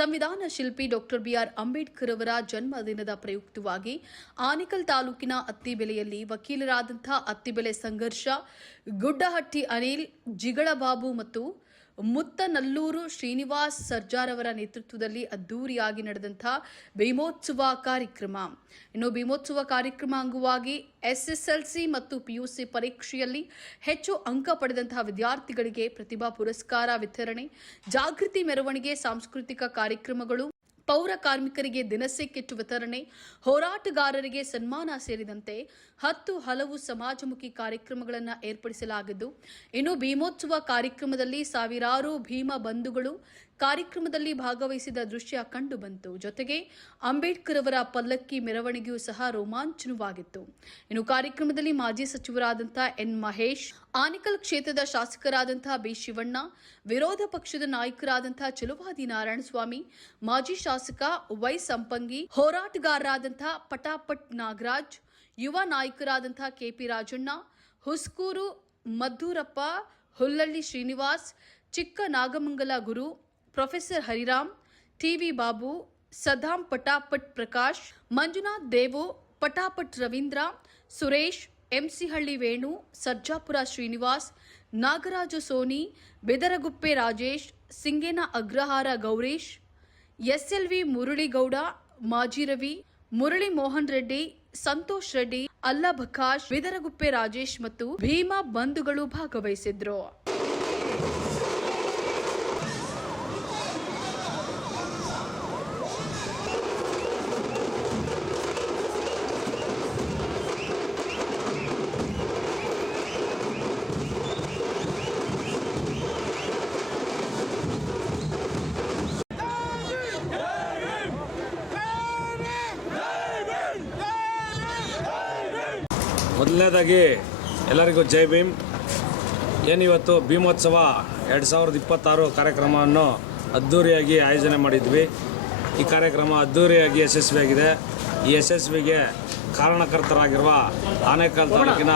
ಸಂವಿಧಾನ ಶಿಲ್ಪಿ doctor B R Ambedkar ಅವರ ಜನ್ಮದಿನದ ಪ್ರಯುಕ್ತವಾಗಿ ಆನೇಕಲ್ ತಾಲೂಕಿನ ಅತ್ತಿಬೆಲೆಯಲ್ಲಿ ವಕೀಲರಾದಂಥ ಅತ್ತಿಬೆಲೆ ಸಂಘರ್ಷ, ಗುಡ್ಡಹಟ್ಟಿ ಅನಿಲ್, ಜಿಗಳಬಾಬು ಮತ್ತು ಮುತ್ತನಲ್ಲೂರು ಶ್ರೀನಿವಾಸ್ ಸರ್ಜಾರ್ ಅವರ ನೇತೃತ್ವದಲ್ಲಿ ಅದ್ದೂರಿಯಾಗಿ ನಡೆದಂಥ ಭೀಮೋತ್ಸವ ಕಾರ್ಯಕ್ರಮ. ಇನ್ನು ಭೀಮೋತ್ಸವ ಕಾರ್ಯಕ್ರಮ ಅಂಗವಾಗಿ ಎಸ್ಎಸ್ಎಲ್ಸಿ ಮತ್ತು ಪಿಯುಸಿ ಪರೀಕ್ಷೆಯಲ್ಲಿ ಹೆಚ್ಚು ಅಂಕ ಪಡೆದಂತಹ ವಿದ್ಯಾರ್ಥಿಗಳಿಗೆ ಪ್ರತಿಭಾ ಪುರಸ್ಕಾರ ವಿತರಣೆ, ಜಾಗೃತಿ ಮೆರವಣಿಗೆ, ಸಾಂಸ್ಕೃತಿಕ ಕಾರ್ಯಕ್ರಮಗಳು, ಪೌರ ಕಾರ್ಮಿಕರಿಗೆ ದಿನಸಿ ಕಿಟ್ ವಿತರಣೆ, ಹೋರಾಟಗಾರರಿಗೆ ಸನ್ಮಾನ ಸೇರಿದಂತೆ 10 ಹಲವು ಸಮಾಜಮುಖಿ ಕಾರ್ಯಕ್ರಮಗಳನ್ನು ಏರ್ಪಡಿಸಲಾಗಿದ್ದು, ಇನ್ನು ಭೀಮೋತ್ಸವ ಕಾರ್ಯಕ್ರಮದಲ್ಲಿ ಸಾವಿರಾರು ಭೀಮ ಬಂಧುಗಳು ಕಾರ್ಯಕ್ರಮದಲ್ಲಿ ಭಾಗವಹಿಸಿದ ದೃಶ್ಯ ಕಂಡುಬಂತು. ಜೊತೆಗೆ ಅಂಬೇಡ್ಕರ್ ಅವರ ಪಲ್ಲಕ್ಕಿ ಮೆರವಣಿಗೆಯೂ ಸಹ ರೋಮಾಂಚನವಾಗಿತ್ತು. ಇನ್ನು ಕಾರ್ಯಕ್ರಮದಲ್ಲಿ ಮಾಜಿ ಸಚಿವರಾದಂಥ ಎನ್ ಮಹೇಶ್, ಆನೇಕಲ್ ಕ್ಷೇತ್ರದ ಶಾಸಕರಾದಂತಹ ಬಿ ಶಿವಣ್ಣ, ವಿರೋಧ ಪಕ್ಷದ ನಾಯಕರಾದಂತಹ ಚಲುವಾದಿ ನಾರಾಯಣಸ್ವಾಮಿ, ಮಾಜಿ ಶಾಸಕ ವೈ ಸಂಪಂಗಿ, ಹೋರಾಟಗಾರರಾದಂತಹ ಪಟಾಪಟ್ ನಾಗರಾಜ್, ಯುವ ನಾಯಕರಾದಂತಹ KP Rajanna, Huskur Maddurappa, Hullalli Srinivas, Chikka Nagamangala Guru, professor Hariram, TV Babu, Saddam Patapat Prakash, Manjunath Devu, Patapat Ravindra, Suresh, MC Halli Venu, Sarjapura Srinivas, Nagaraju Soni, Bedaraguppe Rajesh, Singena Agrahara Gowrish, SLV Muraligowda, ಮಾಜಿ ರವಿ, ಮುರಳಿ ಮೋಹನ್ ರೆಡ್ಡಿ, ಸಂತೋಷ್ ರೆಡ್ಡಿ, ಅಲ್ಲಾ ಬಕಾಶ್, ಬೆದರಗುಪ್ಪೆ ರಾಜೇಶ್ ಮತ್ತು ಭೀಮಾ ಬಂಧುಗಳು ಭಾಗವಹಿಸಿದ್ರು. ಮೊದಲನೇದಾಗಿ ಎಲ್ಲರಿಗೂ ಜೈ ಭೀಮ್. ಏನಿವತ್ತು ಭೀಮೋತ್ಸವ 2026 ಕಾರ್ಯಕ್ರಮವನ್ನು ಅದ್ಧೂರಿಯಾಗಿ ಆಯೋಜನೆ ಮಾಡಿದ್ವಿ. ಈ ಕಾರ್ಯಕ್ರಮ ಅದ್ಧೂರಿಯಾಗಿ ಯಶಸ್ವಿಯಾಗಿದೆ. ಈ ಯಶಸ್ವಿಗೆ ಕಾರಣಕರ್ತರಾಗಿರುವ ಆನೇಕಲ್ ತಾಲೂಕಿನ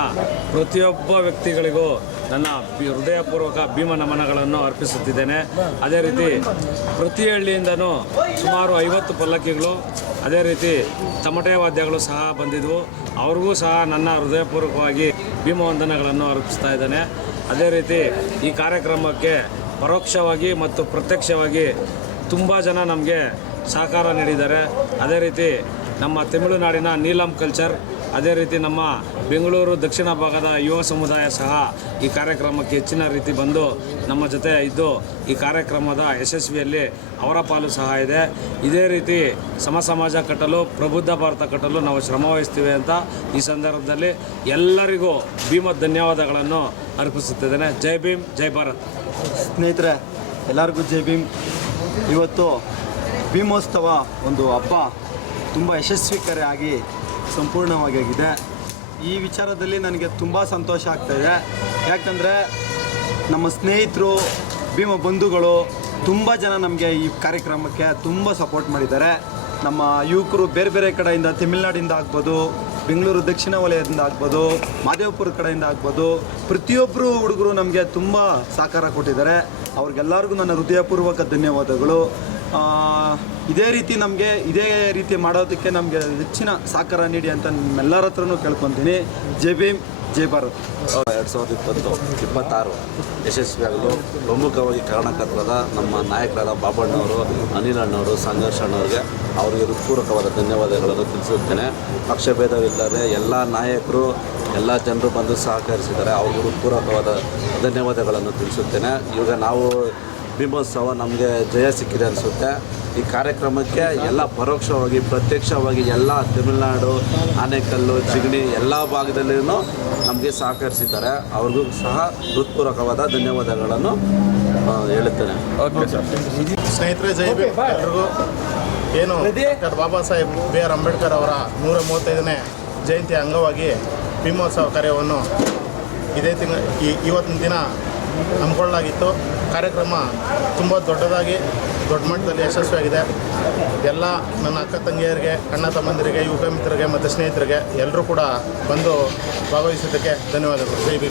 ಪ್ರತಿಯೊಬ್ಬ ವ್ಯಕ್ತಿಗಳಿಗೂ ನನ್ನ ಹೃದಯಪೂರ್ವಕ ಭೀಮ ನಮನಗಳನ್ನು ಅರ್ಪಿಸುತ್ತಿದ್ದೇನೆ. ಅದೇ ರೀತಿ ಪ್ರತಿ ಹಳ್ಳಿಯಿಂದನೂ ಸುಮಾರು 50 ಪಲ್ಲಕ್ಕಿಗಳು, ಅದೇ ರೀತಿ ತಮಟೆ ವಾದ್ಯಗಳು ಸಹ ಬಂದಿದ್ವು. ಅವ್ರಿಗೂ ಸಹ ನನ್ನ ಹೃದಯಪೂರ್ವಕವಾಗಿ ಭೀಮವಂದನೆಗಳನ್ನು ಅರ್ಪಿಸ್ತಾ ಇದ್ದೇನೆ. ಅದೇ ರೀತಿ ಈ ಕಾರ್ಯಕ್ರಮಕ್ಕೆ ಪರೋಕ್ಷವಾಗಿ ಮತ್ತು ಪ್ರತ್ಯಕ್ಷವಾಗಿ ತುಂಬ ಜನ ನಮಗೆ ಸಹಕಾರ ನೀಡಿದ್ದಾರೆ. ಅದೇ ರೀತಿ ನಮ್ಮ ತಮಿಳುನಾಡಿನ ನೀಲಂ ಕಲ್ಚರ್, ಅದೇ ರೀತಿ ನಮ್ಮ ಬೆಂಗಳೂರು ದಕ್ಷಿಣ ಭಾಗದ ಯುವ ಸಮುದಾಯ ಸಹ ಈ ಕಾರ್ಯಕ್ರಮಕ್ಕೆ ಹೆಚ್ಚಿನ ರೀತಿ ಬಂದು ನಮ್ಮ ಜೊತೆ ಇದ್ದು ಈ ಕಾರ್ಯಕ್ರಮದ ಯಶಸ್ವಿಯಲ್ಲಿ ಅವರ ಪಾಲು ಸಹ ಇದೆ. ಇದೇ ರೀತಿ ಸಮಾಜ ಕಟ್ಟಲು, ಪ್ರಬುದ್ಧ ಭಾರತ ಕಟ್ಟಲು ನಾವು ಶ್ರಮವಹಿಸ್ತೀವಿ ಅಂತ ಈ ಸಂದರ್ಭದಲ್ಲಿ ಎಲ್ಲರಿಗೂ ಭೀಮ ಧನ್ಯವಾದಗಳನ್ನು ಅರ್ಪಿಸುತ್ತಿದ್ದೇನೆ. ಜೈ ಭೀಮ್, ಜೈ ಭಾರತ್. ಸ್ನೇಹಿತರೆ, ಎಲ್ಲರಿಗೂ ಜೈ ಭೀಮ್. ಇವತ್ತು ಭೀಮೋತ್ಸವ ಒಂದು ಹಬ್ಬ ತುಂಬ ಯಶಸ್ವಿಕರಾಗಿ ಸಂಪೂರ್ಣವಾಗಿ ಆಗಿದೆ. ಈ ವಿಚಾರದಲ್ಲಿ ನನಗೆ ತುಂಬ ಸಂತೋಷ ಆಗ್ತಾಯಿದೆ. ಯಾಕಂದರೆ ನಮ್ಮ ಸ್ನೇಹಿತರು, ಭೀಮ ಬಂಧುಗಳು ತುಂಬ ಜನ ನಮಗೆ ಈ ಕಾರ್ಯಕ್ರಮಕ್ಕೆ ತುಂಬ ಸಪೋರ್ಟ್ ಮಾಡಿದ್ದಾರೆ. ನಮ್ಮ ಯುವಕರು ಬೇರೆ ಬೇರೆ ಕಡೆಯಿಂದ, ತಮಿಳುನಾಡಿಂದ ಆಗ್ಬೋದು, ಬೆಂಗಳೂರು ದಕ್ಷಿಣ ವಲಯದಿಂದ ಆಗ್ಬೋದು, ಮಾದೇವಪುರ ಕಡೆಯಿಂದ ಆಗ್ಬೋದು, ಪ್ರತಿಯೊಬ್ಬರು ಹುಡುಗರು ನಮಗೆ ತುಂಬ ಸಹಕಾರ ಕೊಟ್ಟಿದ್ದಾರೆ. ಅವ್ರಿಗೆಲ್ಲರಿಗೂ ನನ್ನ ಹೃದಯಪೂರ್ವಕ ಧನ್ಯವಾದಗಳು. ಇದೇ ರೀತಿ ಮಾಡೋದಕ್ಕೆ ನಮಗೆ ಹೆಚ್ಚಿನ ಸಹಕಾರ ನೀಡಿ ಅಂತ ನಿಮ್ಮೆಲ್ಲರ ಹತ್ರನೂ ಕೇಳ್ಕೊತೀನಿ. ಜೈ ಭೀಮ್, ಜೈ ಭಾರತ್. 2026 ಯಶಸ್ವಿಯಾಗಲು ಪ್ರಮುಖವಾಗಿ ಕಾರಣಕರ್ತರಾದ ನಮ್ಮ ನಾಯಕರಾದ ಬಾಬಣ್ಣವರು, ಅನಿಲ್ ಅಣ್ಣವರು, ಸಂಘರ್ಷ ಅಣ್ಣವ್ರಿಗೆ ಅವರಿಗೆ ಹೃತ್ಪೂರ್ವಕವಾದ ಧನ್ಯವಾದಗಳನ್ನು ತಿಳಿಸುತ್ತೇನೆ. ಪಕ್ಷಭೇದವಿಲ್ಲದೆ ಎಲ್ಲ ನಾಯಕರು, ಎಲ್ಲ ಜನರು ಬಂದು ಸಹಕರಿಸಿದ್ದಾರೆ. ಅವ್ರಿಗೆ ಹೃತ್ಪೂರ್ವಕವಾದ ಧನ್ಯವಾದಗಳನ್ನು ತಿಳಿಸುತ್ತೇನೆ. ಇವಾಗ ನಾವು ಭೀಮೋತ್ಸವ ನಮಗೆ ಜಯ ಸಿಕ್ಕಿದೆ ಅನಿಸುತ್ತೆ. ಈ ಕಾರ್ಯಕ್ರಮಕ್ಕೆ ಎಲ್ಲ ಪರೋಕ್ಷವಾಗಿ, ಪ್ರತ್ಯಕ್ಷವಾಗಿ ಎಲ್ಲ ತಮಿಳುನಾಡು, ಆನೇಕಲ್ಲು, ಜಿಗಣಿ ಎಲ್ಲ ಭಾಗದಲ್ಲಿಯೂ ನಮಗೆ ಸಹಕರಿಸಿದ್ದಾರೆ. ಅವ್ರಿಗೂ ಸಹ ಹೃತ್ಪೂರ್ವಕವಾದ ಧನ್ಯವಾದಗಳನ್ನು ಹೇಳುತ್ತೇನೆ. ಸ್ನೇಹಿತರೆ, ಜೈ ಭೀಮ್. ಎಲ್ರಿಗೂ ಏನು doctor Baba Saheb B R Ambedkar ಅವರ 135ನೇ ಜಯಂತಿ ಅಂಗವಾಗಿ ಭೀಮೋತ್ಸವ ಕಾರ್ಯವನ್ನು ಇವತ್ತಿನ ದಿನ ಹಮ್ಮಿಕೊಳ್ಳಲಾಗಿತ್ತು. ಕಾರ್ಯಕ್ರಮ ತುಂಬ ದೊಡ್ಡ ಮಟ್ಟದಲ್ಲಿ ಯಶಸ್ವಿಯಾಗಿದೆ. ಎಲ್ಲ ನನ್ನ ಅಕ್ಕ ತಂಗಿಯರಿಗೆ, ಅಣ್ಣ ತಮ್ಮಂದಿರಿಗೆ, ಯುವಕ ಮಿತ್ರರಿಗೆ ಮತ್ತು ಸ್ನೇಹಿತರಿಗೆ ಎಲ್ಲರೂ ಕೂಡ ಬಂದು ಭಾಗವಹಿಸಿದ್ದಕ್ಕೆ ಧನ್ಯವಾದಗಳು. ಜೈ ಭೀಮ್.